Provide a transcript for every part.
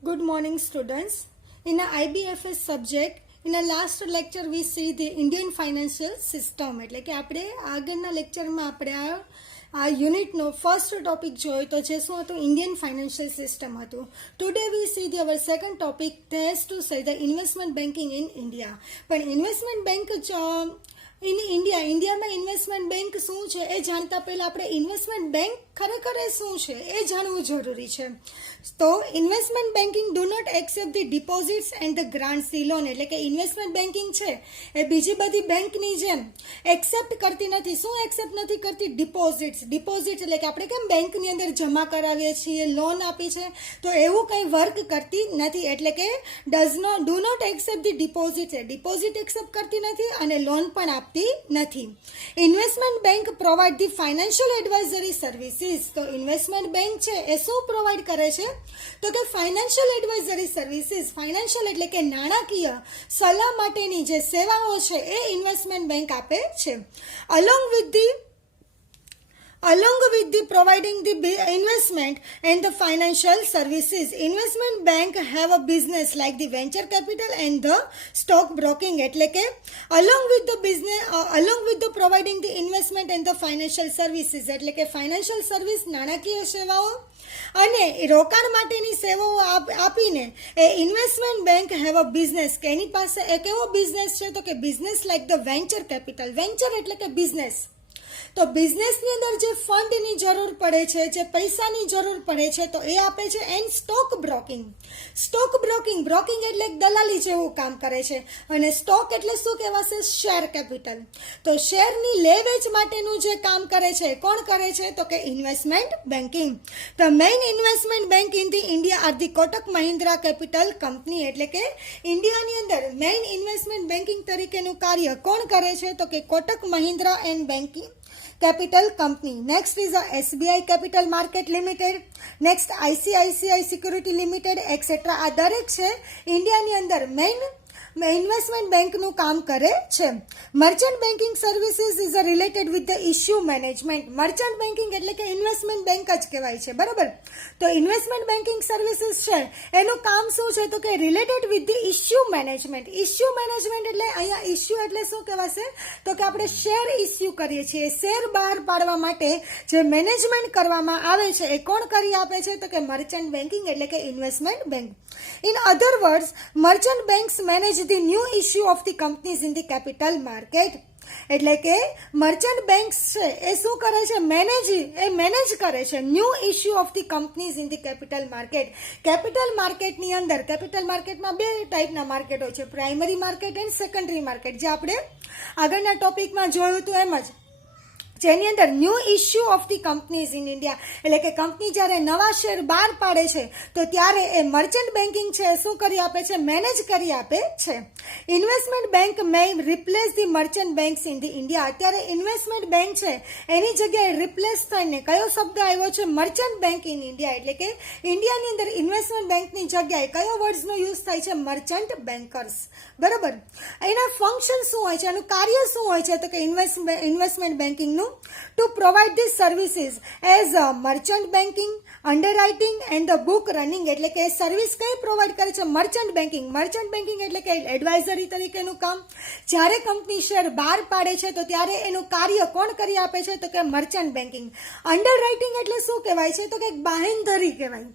Good morning, students. In a IBFS subject, in a last lecture we see the Indian financial system. એટલે કે આપણે આગળના લેક્ચરમાં આપણે આ યુનિટનો ફર્સ્ટ ટોપિક જોયો તો જે શું હતું ઇન્ડિયન ફાઇનાન્શિયલ સિસ્ટમ હતું. Today we see the our second topic that's to say the investment banking in India. પણ ઇન્વેસ્ટમેન્ટ બેંક ઇન ઇન્ડિયામાં ઇન્વેસ્ટમેન્ટ બેંક શું છે એ જાણતા પહેલાં આપણે ઇન્વેસ્ટમેન્ટ બેંક ખરેખર એ શું છે એ જાણવું જરૂરી છે. તો investment banking do not accept the deposits and the grants the loan. એટલે કે ઇન્વેસ્ટમેન્ટ બેન્કિંગ છે એ બીજી બધી બેંકની જેમ એક્સેપ્ટ કરતી નથી. શું એક્સેપ્ટ નથી કરતી? ડિપોઝિટ્સ. એટલે કે આપણે કેમ બેંકની અંદર જમા કરાવીએ છીએ, લોન આપી છે, તો એવું કંઈ વર્ક કરતી નથી. એટલે કે do not accept the deposit છે, ડિપોઝિટ એક્સેપ્ટ કરતી નથી અને લોન પણ આપતી નથી. Investment bank provide the financial advisory services. તો ઇન્વેસ્ટમેન્ટ બેંક છે એ શું પ્રોવાઈડ કરે છે? તો કે ફાઇનાન્શિયલ એડવાઇઝરી સર્વિસીસ. ફાઇનાન્શિયલ એટલે કે નાણાકીય સલાહ માટેની જે સેવાઓ છે એ ઇન્વેસ્ટમેન્ટ બેંક આપે છે. Along with the providing the investment and the financial services, investment bank have a business like the venture capital and the stock broking. એટલે કે along with the providing the investment and the financial services, એટલે કે financial service નાણાકીય સેવાઓ અને રોકાણ માટેની સેવાઓ આપીને એ investment bank have a business. કે એની પાસે એક એવો બિઝનેસ છે તો કે business like the venture capital. Venture એટલે કે બિઝનેસ. તો બિઝનેસની અંદર જે ફંડની જરૂર પડે છે, જે પૈસાની જરૂર પડે છે, તો એ આપે છે. એન્ડ સ્ટોક બ્રોકિંગ એટલે દલાલી જેવું કામ કરે છે. અને સ્ટોક એટલે શું કહેવાશે? Share capital. તો શેરની લે વેચ માટેનું જે કામ કરે છે કોણ કરે છે? તો કે investment banking. The main investment bank in the India are the Kotak Mahindra capital company. એટલે કે ઇન્ડિયાની અંદર મેઇન ઇન્વેસ્ટમેન્ટ બેન્કિંગ તરીકેનું કાર્ય કોણ કરે છે? તો કે Kotak Mahindra and banking capital company. Next is SBI capital market limited, next ICICI security limited et cetera. આ દરેક છે ઇન્ડિયાની અંદર મેઇન ઇન્વેસ્ટમેન્ટ બેંકનું કામ કરે છે. Merchant banking services is related with the issue management. Merchant banking એટલે કે ઇન્વેસ્ટમેન્ટ બેંક જ કહેવાય છે, બરાબર. તો ઇન્વેસ્ટમેન્ટ બેન્કિંગ સર્વિસીસ છે એનું કામ શું છે? તો કે related with the issue management. Issue management એટલે અહીંયા ઇશ્યુ એટલે શું કહેવાશે? તો કે આપણે શેર ઇશ્યુ કરીએ છીએ, શેર બહાર પાડવા માટે જે મેનેજમેન્ટ કરવામાં આવે છે એ કોણ કરી આપે છે? તો કે મર્ચન્ટ બેન્કિંગ એટલે કે investment bank. In other words, merchant banks manage the new issue of the companies in the capital market. એટલે કે મર્ચન્ટ બેંક્સ છે એ શું કરે છે? મેનેજ કરે છે new issue of the companies in the capital market. Capital માર્કેટની અંદર કેપિટલ માર્કેટમાં બે ટાઈપના માર્કેટ હોય છે, primary market and secondary market, જે આપણે આગળના ટોપિકમાં જોયું હતું એમ જ. જેની અંદર new issue of the companies in India એટલે કે કંપની જ્યારે નવા શેર બહાર પાડે છે તો ત્યારે એ મર્ચન્ટ બેન્કિંગ છે શું કરી આપે છે? મેનેજ કરી આપે છે. Investment bank May replace the merchant banks in the India. અત્યારે ઇન્વેસ્ટમેન્ટ બેંક છે એની જગ્યાએ રિપ્લેસ થઈને કયો શબ્દ આવ્યો છે? Merchant bank in India. એટલે કે ઇન્ડિયાની અંદર ઇન્વેસ્ટમેન્ટ બેંકની જગ્યાએ કયો વર્ડ્સનો યુઝ થાય છે? મર્ચન્ટ બેન્કર્સ, બરાબર. એના ફંક્શન શું હોય છે? એનું કાર્ય શું હોય છે? તો કે investment બેન્કિંગનું to provide these services as merchant banking, underwriting and the book running. એટલે કે સર્વિસ કઈ પ્રોવાઈડ કરે છે? Merchant banking. મર્ચન્ટ બેન્કિંગ એટલે કે એડવાઇઝરી તરીકેનું કામ. જ્યારે કંપની શેર બહાર પાડે છે તો ત્યારે એનું કાર્ય કોણ કરી આપે છે? તો કે મર્ચન્ટ બેન્કિંગ. અંડરરાઇટિંગ એટલે શું કહેવાય છે? તો કે બાહેંધરી કહેવાય.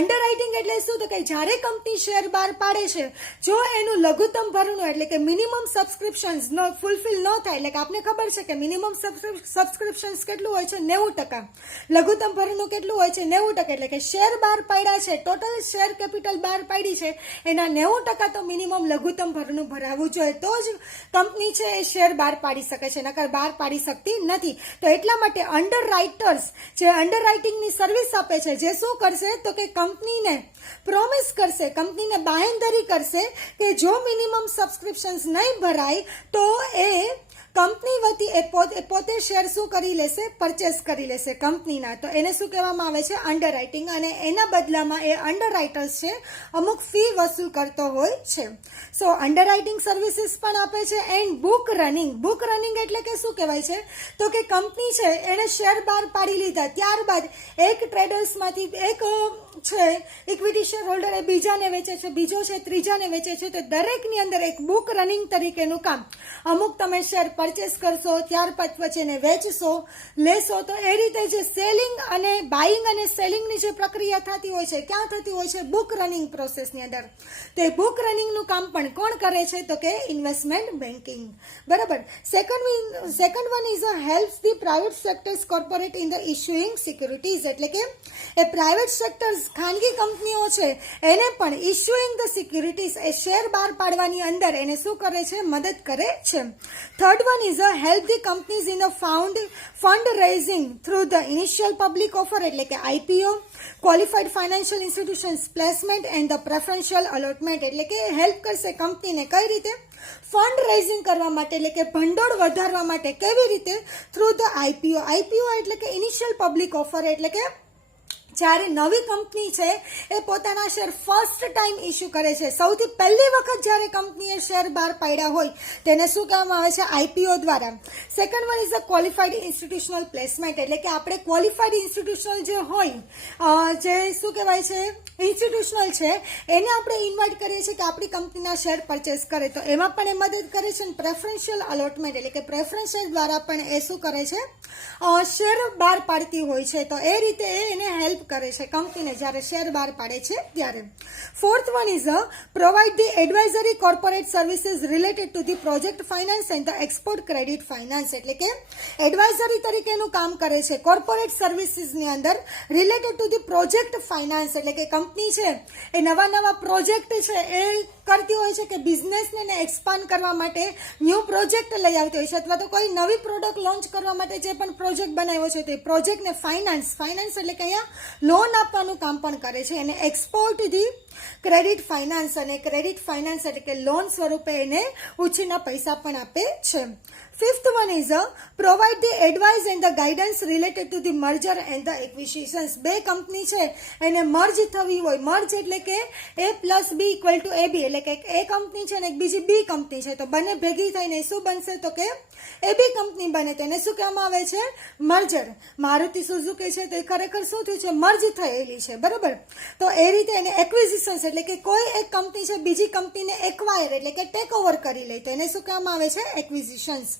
અંડરરાઇટિંગ એટલે શું? તો કે જ્યારે કંપની શેર બહાર પાડે છે, જો એનું લઘુત્તમ ભરણું એટલે કે મિનિમમ સબસ્ક્રિપ્શન્સ ફૂલફિલ ન થાય, એટલે કે આપને ખબર છે કે મિનિમમ સબસ્ક્રિપ્શન્સ કેટલું હોય છે? 90%. લઘુત્તમ ભરણું કેટલું હોય છે? 90%. એટલે કે શેર બહાર પાડ્યા છે, ટોટલ શેર કેપિટલ બહાર પાડી છે એના 90% તો મિનિમમ લઘુત્તમ ભરણું ભરાવવું જોઈએ, તો જ કંપની છે એ શેર બહાર પાડી શકે છે, નકર બહાર પાડી શકતી નથી. તો એટલા માટે અંડરરાઇટર્સ જે અંડરરાઇટિંગની સર્વિસ આપે છે, જે શું કરશે? તો કે કંપનીને પ્રોમિસ કરશે, કંપનીને બાહેંધરી કરશે કે જો મિનિમમ સબસ્ક્રિપ્શન્સ નહીં ભરાય તો એ કંપની વતી એ પોતે શેર શું કરી લેશે? પરચેસ કરી લેશે કંપનીના. તો એને શું કહેવામાં આવે છે? અંડરરાઇટિંગ. અને એના બદલામાં એ અંડરરાઇટર્સ છે અમુક ફી વસૂલ કરતો હોય છે. સો અંડરરાઇટિંગ સર્વિસીસ પણ આપે છે. And book running. Book running એટલે કે શું કહેવાય છે? તો કે કંપની છે એણે શેર બહાર પાડી લીધા, ત્યારબાદ એક ટ્રેડર્સમાંથી એક છે ઇક્વિટી શેર હોલ્ડર એ બીજાને વેચે છે, બીજો છે ત્રીજાને વેચે છે, તો દરેકની અંદર એક બુક રનિંગ તરીકેનું કામ. અમુક તમે શેર પરચેસ કરશો, ત્યાર પછી એને વેચશો, લેશો, તો એ રીતે જે સેલિંગ અને બાઇંગ અને સેલિંગની જે પ્રક્રિયા થતી હોય છે, ક્યાં થતી હોય છે? બુક રનિંગ પ્રોસેસની અંદર. તો એ બુક રનિંગનું કામ પણ કોણ કરે છે? તો કે ઇન્વેસ્ટમેન્ટ બેન્કિંગ. બરાબર. Second one is helps the private sectors corporate in the issuing securities, એટલે કે એ પ્રાઇવેટ સેક્ટર્સ ખાનગી કંપનીઓ છે એને પણ ઇશ્યુઇંગ ધ સિક્યુરિટીઝ, એ શેર બહાર પાડવાની અંદર એને શું કરે છે? મદદ કરે છે. Third one is help the companies in fund raising through the initial public offer, એટલે કે IPO, qualified financial institutions placement and the preferential allotment, એટલે કે હેલ્પ કરશે કંપનીને કઈ રીતે? ફંડ રેઝિંગ કરવા માટે, એટલે કે ભંડોળ વધારવા માટે. કેવી રીતે? Through the IPO. આઈપીઓ એટલે કે ઇનિશિયલ પબ્લિક ઓફર, એટલે કે જ્યારે નવી કંપની છે એ પોતાના શેર ફર્સ્ટ ટાઈમ ઇસ્યુ કરે છે, સૌથી પહેલી વખત જ્યારે કંપનીએ શેર બહાર પાડ્યા હોય તેને શું કહેવામાં આવે છે? આઈપીઓ દ્વારા. Second one is a qualified institutional placement, એટલે કે આપણે ક્વોલિફાઈડ ઇન્સ્ટિટ્યુશનલ જે હોય, જે શું કહેવાય છે? ઇન્સ્ટિટ્યુશનલ છે, એને આપણે ઇન્વાઇટ કરીએ છીએ કે આપણી કંપનીના શેર પરચેસ કરે, તો એમાં પણ એ મદદ કરે છે. અને પ્રેફરન્શિયલ અલોટમેન્ટ, એટલે કે પ્રેફરન્સ શેર દ્વારા પણ એ શું કરે છે? શેર બહાર પાડતી હોય છે, તો એ રીતે એને હેલ્પ કરે છે કંપનીને જ્યારે શેર બહાર પાડે છે ત્યારે. Fourth one is provide the advisory corporate services related to the project finance and the export credit finance, એટલે કે એડવાઇઝરી તરીકેનું કામ કરે છે કોર્પોરેટ સર્વિસીસની અંદર related to the project finance, એટલે કે કંપની છે એ નવા પ્રોજેક્ટ છે એ કરતી હોય છે કે બિઝનેસને એક્સપાન્ડ કરવા માટે ન્યૂ પ્રોજેક્ટ લઈ આવતી હોય છે, અથવા તો કોઈ નવી પ્રોડક્ટ લોન્ચ કરવા માટે જે પણ પ્રોજેક્ટ બનાવ્યો છે તે પ્રોજેક્ટને ફાઇનાન્સ એટલે કે અહીંયા લોન આપવાનું કામ પણ કરે છે. એને એક્સપોર્ટ ધી ક્રેડિટ ફાઇનાન્સ, અને ક્રેડિટ ફાઇનાન્સ એટલે કે લોન સ્વરૂપે એને ઉછીના પૈસા પણ આપે છે. Fifth one is provide the advice and the guidance related to the merger and the acquisitions. બે કંપની છે એને મર્જ થવી હોય, મર્જ એટલે કે A plus B equal to AB, એટલે કે એ કંપની છે ને એક બીજી બી કંપની છે, તો બંને ભેગી થઈને શું બનશે? તો કે AB કંપની બને. તેને શું કહેવામાં આવે છે? મર્જર. મારુતિ સુઝુકી છે તે ખરેખર શું થયું છે? મર્જ થયેલી છે. બરાબર. તો એ રીતે એને એક્વિઝિશન્સ, એટલે કે કોઈ એક કંપની છે બીજી કંપનીને એક્વાયર એટલે કે ટેક ઓવર કરી લે, તો એને શું કહેવામાં આવે છે? એક્વિઝિશન્સ.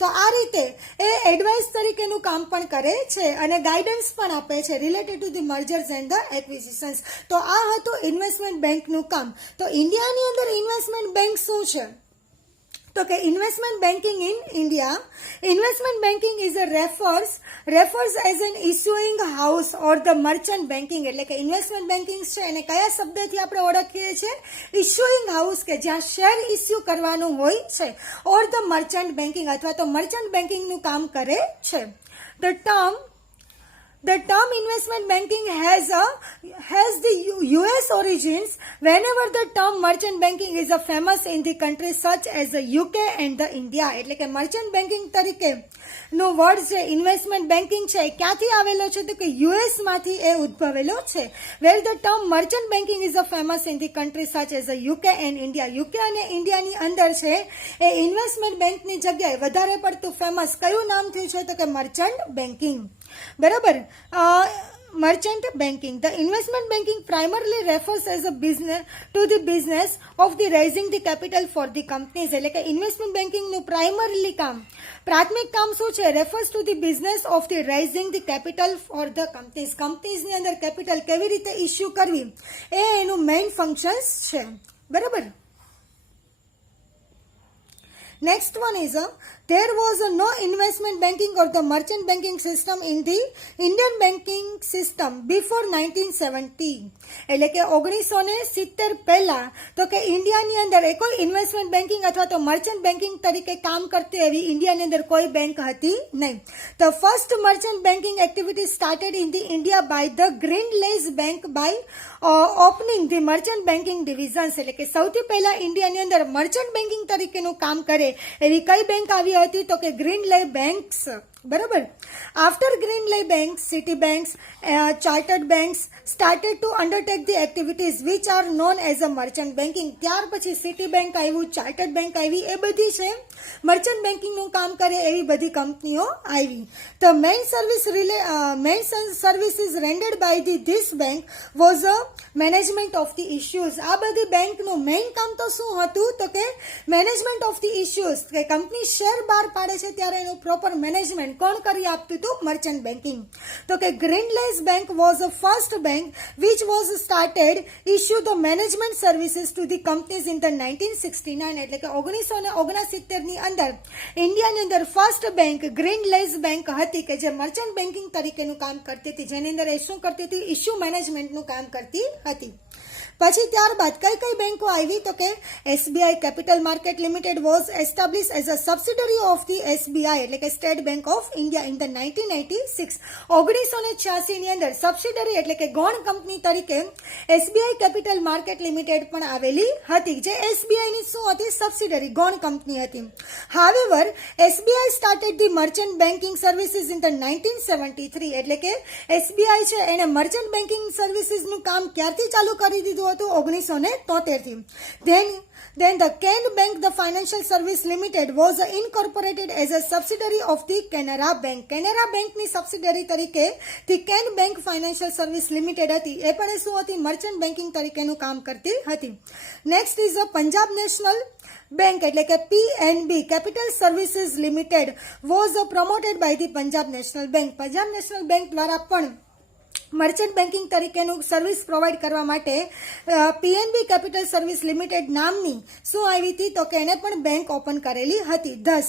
તો આ રીતે એ એડવાઇસ તરીકેનું કામ પણ કરે છે અને ગાઈડન્સ પણ આપે છે related to the mergers and the acquisitions. તો આ હતું ઇન્વેસ્ટમેન્ટ બેંકનું કામ. તો ઇન્ડિયાની અંદર ઇન્વેસ્ટમેન્ટ બેંક શું છે? તો કે investment banking in India, investment banking is refers as an issuing house or the merchant banking, એટલે કે ઇન્વેસ્ટમેન્ટ બેન્કિંગ છે એને કયા શબ્દથી આપણે ઓળખીએ છીએ? ઇસ્યુઇંગ હાઉસ, કે જ્યાં શેર ઇસ્યુ કરવાનું હોય છે, ઓર ધ મર્ચન્ટ બેન્કિંગ અથવા તો મર્ચન્ટ બેન્કિંગનું કામ કરે છે. The term investment banking has the US origins. Whenever the term merchant banking is famous in the countries such as the UK and the India, એટલે કે merchant banking તરીકે નો word છે investment banking છે ક્યાંથી આવેલો છે? તો કે US માંથી એ ઉદ્ભવેલો છે. Where the term merchant banking is famous in the countries such as the UK and India, UK અને ઇન્ડિયાની અંદર છે એ ઇન્વેસ્ટમેન્ટ બેંકની જગ્યાએ વધારે પડતું ફેમસ કયું નામ થયું છે? તો કે મર્ચન્ટ બેન્કિંગ. બરાબર. Merchant banking. The investment banking primarily refers as a business to the business of the raising the capital for the companies, એટલે કે ઇન્વેસ્ટમેન્ટ બેન્કિંગનું પ્રાઇમરીલી કામ, પ્રાથમિક કામ શું છે? Refers to the business of the raising the capital for the companies. કંપનીઝની અંદર capital કેવી રીતે ઇસ્યુ કરવી એ એનું મેઇન ફંક્શન્સ છે. બરાબર. Next one is there was no investment banking or the merchant banking system in the Indian banking system before 1970. એટલે કે 1970 પહેલા તો કે ઇન્ડિયાની અંદર કોઈ ઇન્વેસ્ટમેન્ટ બેન્કિંગ અથવા તો મર્ચન્ટ બેન્કિંગ તરીકે કામ કરતી એવી ઇન્ડિયાની અંદર કોઈ બેંક હતી નહીં. The first merchant banking activity started in the India by the Greenlays Bank by opening the merchant banking divisions. એટલે કે સૌથી પહેલા ઇન્ડિયાની અંદર મર્ચન્ટ બેન્કિંગ તરીકેનું કામ કરે એવી કઈ બેંક આવી હતી? તો કે ગ્રીનલે બેંક્સ બરાબર. After Greenlay Bank, City banks, chartered banks started to undertake the activities which are known as a merchant banking. ત્યાર પછી સિટી બેંક આવ્યું, ચાર્ટર્ડ બેંક આવી, એ બધી છે મર્ચન્ટ બેન્કિંગનું કામ કરે એવી બધી કંપનીઓ આવી. The main services rendered by this bank was a management of the issues. આ બધી બેંકનું મેઇન કામ તો શું હતું તો કે મેનેજમેન્ટ ઓફ ધી ઇશ્યુઝ, કે કંપની શેર બહાર પાડે છે ત્યારે એનું પ્રોપર મેનેજમેન્ટ કોણ કરી આપતું હતું? Merchant banking. તો કે Grindlays bank was a first bank which was started issue the management services to the companies in the 1969. એટલે કે 1969 ની અંદર ઇન્ડિયાની અંદર ફર્સ્ટ બેંક ગ્રીનલેસ બેંક હતી કે જે મર્ચન્ટ બેન્કિંગ તરીકેનું કામ કરતી હતી, જેની અંદર એ શું કરતી હતી? ઇશ્યુ મેનેજમેન્ટનું કામ કરતી હતી. પછી ત્યારબાદ કઈ કઈ બેંકો આવી તો કે SBI capital market limited was establish as a subsidiary of the SBI એટલે કે state bank of India in the 1986. 1986 ની અંદર સબસિડરી એટલે કે ગૌણ કંપની તરીકે એસબીઆઈ કેપિટલ માર્કેટ લિમિટેડ પણ આવેલી હતી, જે એસબીઆઈ ની શું હતી? સબસિડરી ગૌણ કંપની હતી. However SBI started the merchant banking services in the 1973. એટલે કે એસબીઆઈ છે એને મર્ચન્ટ બેન્કિંગ સર્વિસીસનું કામ ક્યારથી ચાલુ કરી દીધું હતું? 1973 થી. Then the Kent Bank, the financial service limited, was incorporated as a subsidiary of the Canara Bank. Canara Bank ની સબસિડરી તરીકે the Kent Bank Financial Service Limited હતી, એ પણ શું હતી? મર્ચન્ટ બેન્કિંગ તરીકેનું કામ કરતી હતી. Next is a Punjab National Bank એટલે કે PNB Capital Services Limited was promoted by the Punjab National Bank. Punjab National Bank દ્વારા પણ મર્ચન્ટ બેન્કિંગ તરીકેનું સર્વિસ પ્રોવાઈડ કરવા માટે પીએનબી કેપિટલ સર્વિસ લિમિટેડ નામની શું આવી હતી તો કે એને પણ બેંક ઓપન કરેલી હતી. Thus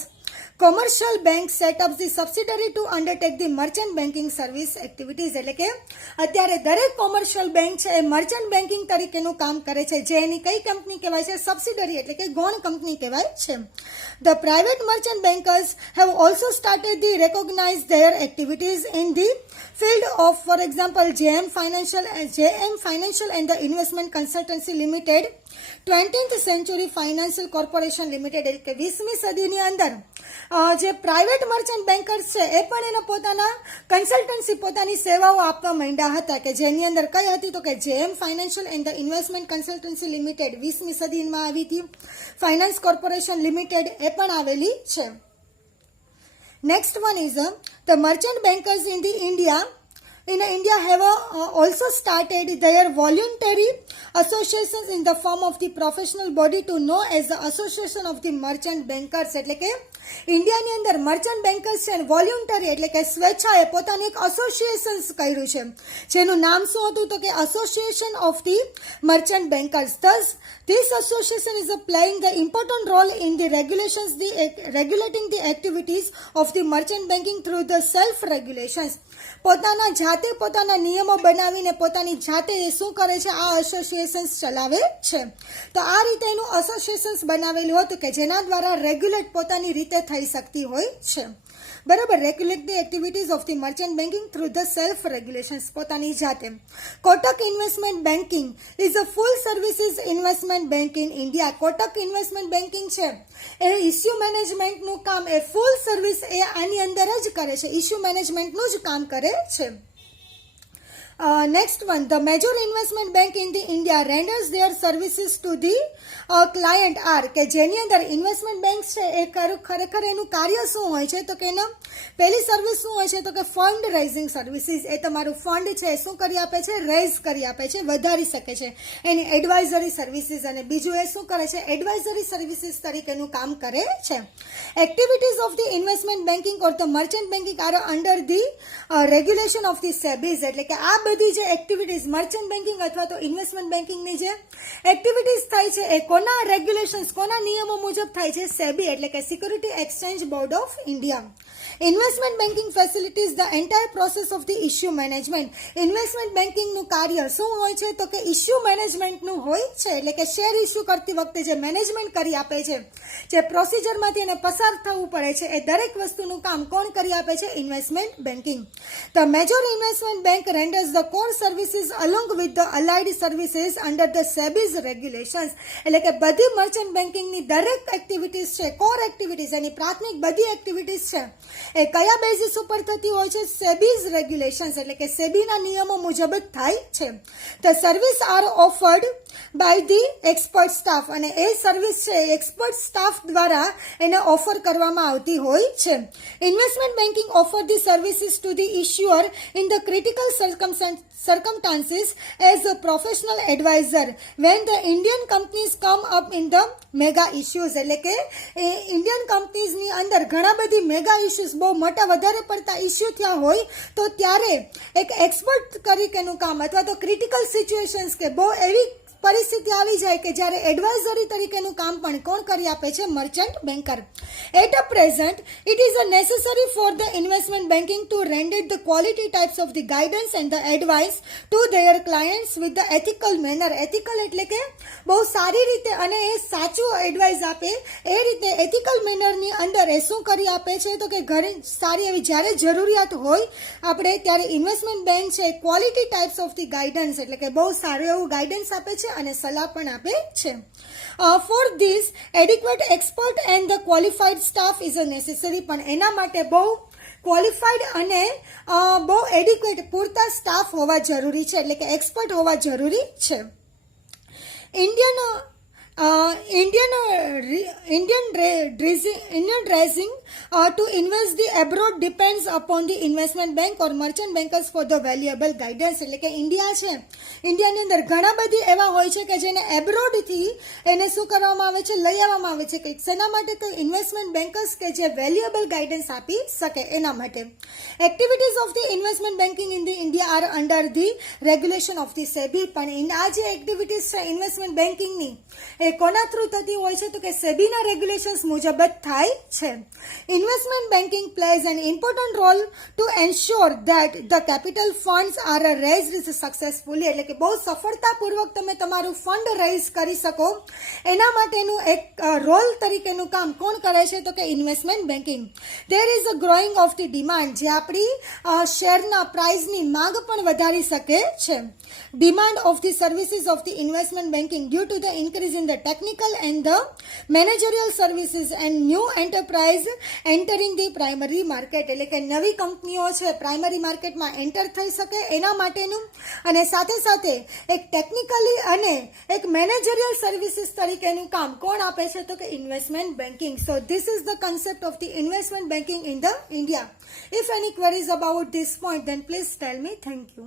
commercial bank setup the subsidiary to undertake the merchant banking service activities. એટલે કે અત્યારે દરેક કોમર્શિયલ બેંક છે એ મર્ચન્ટ બેન્કિંગ તરીકેનું કામ કરે છે, જે એની કઈ કંપની કહેવાય છે? સબસિડરી એટલે કે ગૌણ કંપની કહેવાય છે. The private merchant bankers have also started to recognize their activities in the field of, for example, JM Financial and the Investment Consultancy Limited, 20th Century Financial Corporation Limited. એટલે કે 20મી સદીની અંદર જે પ્રાઇવેટ મર્ચન્ટ બેન્કર્સ છે એ પણ એને પોતાના consultancy પોતાની સેવાઓ આપવા માંડ્યા હતા, કે જેની અંદર કઈ હતી તો કે JM financial and the investment consultancy limited 20મી સદીમાં આવી હતી. ફાઇનાન્સ કોર્પોરેશન લિમિટેડ એ પણ આવેલી છે. Next one is the merchant bankers in India have also started their voluntary associations in the form of the professional body to know as the Association of the Merchant Bankers. એટલે કે ઇન્ડિયાની અંદર merchant bankers છે વોલ્યુન્ટરી એટલે કે સ્વેચ્છાએ પોતાનું એક એસોસિએશન્સ કર્યું છે, જેનું નામ શું હતું તો કે association of the merchant bankers. Thus, this association is playing the important role in the regulating the activities of the merchant banking through the self-regulations. પોતાના જાતે પોતાના નિયમો બનાવીને પોતાની જાતે એ શું કરે છે? આ એસોસિએશન્સ ચલાવે છે. તો આ રીતે એનું એસોસિએશન્સ બનાવેલું હતું કે જેના દ્વારા રેગ્યુલેટ પોતાની રીતે થઈ શકતી હોય છે. બરાબર. Regulate the activities of the merchant banking through the self regulations, પોતાની જાતે. Kotak investment banking is a full services investment bank in India. Kotak investment banking છે એ ઇસ્યુ મેનેજમેન્ટનું કામ એ ફૂલ સર્વિસ એ આની અંદર જ કરે છે, ઇસ્યુ મેનેજમેન્ટનું જ કામ કરે છે. Next one, the major investment bank in the India renders their services to the client are, કે જેની અંદર ઇન્વેસ્ટમેન્ટ બેંક છે એ ખરેખર એનું કાર્ય શું હોય છે તો કે એનો પહેલી સર્વિસ શું હોય છે તો કે ફંડ રેઝિંગ સર્વિસીસ. એ તમારું ફંડ છે એ શું કરી આપે છે? રેઝ કરી આપે છે, વધારી શકે છે. એની એડવાઇઝરી સર્વિસીસ અને બીજું એ શું કરે છે? એડવાઇઝરી સર્વિસીસ તરીકેનું કામ કરે છે. Activities of the investment banking or the merchant banking are under the regulation of the SEBI's. એટલે કે આ બધી જે એક્ટિવિટીઝ મર્ચન્ટ બેન્કિંગ અથવા તો ઇન્વેસ્ટમેન્ટ બેન્કિંગની જે એક્ટિવિટીઝ થાય છે એ કોના રેગ્યુલેશન્સ, કોના નિયમો મુજબ થાય છે? સેબી એટલે કે security exchange board of India. Investment banking facilities the entire process of the issue management. Investment બેન્કિંગનું કાર્ય શું હોય છે તો કે ઇસ્યુ મેનેજમેન્ટનું હોય છે. એટલે કે શેર ઇસ્યુ કરતી વખતે જે મેનેજમેન્ટ કરી આપે છે, જે પ્રોસિજરમાંથી એને પસાર થવું પડે છે, એ દરેક વસ્તુનું કામ કોણ કરી આપે છે? Investment banking. The major investment bank renders the core services along with the allied services under the SEBI's regulations. એટલે કે બધી મર્ચન્ટ બેન્કિંગની દરેક એક્ટિવિટીઝ છે, કોર એક્ટિવિટીઝ, એની પ્રાથમિક બધી એક્ટિવિટીઝ છે એ કયા બેઝિસ ઉપર થતી હોય છે? સેબીઝ રેગ્યુલેશન્સ એટલે કે સેબીના નિયમો મુજબ જ થાય છે. The service are offered by the expert staff અને એ સર્વિસ છે એક્સપર્ટ સ્ટાફ દ્વારા એને ઓફર કરવામાં આવતી હોય છે. Investment banking offer the services to the issuer in the critical circumstances as a professional advisor when the Indian companies come up in the mega issues એટલે કે ઇન્ડિયન કંપનીઝની અંદર ઘણા બધી મેગા ઇશ્યુઝ બહુ મોટા વધારે પડતા ઇશ્યુ થયા હોય તો ત્યારે એક એક્સપર્ટ તરીકેનું કામ અથવા તો ક્રિટિકલ સિચ્યુએશન્સ કે બહુ એવી પરિસ્થિતિ આવી જાય કે જ્યારે એડવાઇઝરી તરીકેનું કામ પણ કોણ કરી આપે છે? Merchant banker. At a present it is a necessary for the investment banking to render the quality types of the guidance and the advice to their clients with the ethical manner. Ethical એટલે કે બહુ સારી રીતે અને એ સાચું advice આપે એ રીતે ethical મેનરની અંદર એ શું કરી આપે છે તો કે ઘણી સારી એવી જ્યારે જરૂરિયાત હોય આપણે ત્યારે ઇન્વેસ્ટમેન્ટ બેન્ક છે quality types of the guidance એટલે કે બહુ સારું એવું ગાઈડન્સ આપે છે અને સલાહ પણ આપે છે. For this adequate expert and the qualified staff is a necessary પણ એના માટે બહુ ક્વોલિફાઈડ અને બહુ એડિક્વેટ પૂરતા સ્ટાફ હોવા જરૂરી છે એટલે કે એક્સપર્ટ હોવા જરૂરી છે. Indian raising to invest the abroad depends upon the investment bank or merchant bankers for the valuable guidance એટલે કે ઇન્ડિયા છે ઇન્ડિયાની અંદર ઘણા બધી એવા હોય છે કે જેને એબ્રોડથી એને શું કરવામાં આવે છે? લઈ આવવામાં આવે છે કે શેના માટે? તો ઇન્વેસ્ટમેન્ટ બેન્કર્સ કે જે વેલ્યુએબલ ગાઈડન્સ આપી શકે એના માટે. Activities of the investment banking in the India are under the regulation of the SEBI પણ આ જે એક્ટિવિટીઝ છે ઇન્વેસ્ટમેન્ટ બેન્કિંગની એ કોના થ્રુ થતી હોય છે તો કે સેબીના રેગ્યુલેશન્સ મુજબ જ થાય છે. Investment banking plays an important role to ensure that the capital funds are raised successfully એટલે કે બહુ સફળતાપૂર્વક તમે તમારું ફંડ રેઝ કરી શકો એના માટેનું એક રોલ તરીકેનું કામ કોણ કરે છે તો કે investment banking. There is a growing of the demand જે આપણી શેરના પ્રાઇઝની માંગ પણ વધારી શકે છે. Demand of the services of the investment banking due to the increase in the technical and the managerial services and new enterprise entering the primary market એટલે કે નવી કંપનીઓ છે પ્રાઇમરી માર્કેટમાં એન્ટર થઈ શકે એના માટેનું અને સાથે સાથે એક ટેકનિકલી અને એક મેનેજરિયલ સર્વિસીસ તરીકેનું કામ કોણ આપે છે તો કે investment banking. So this is the concept of the investment banking in the India. If any queries about this point then please tell me. Thank you.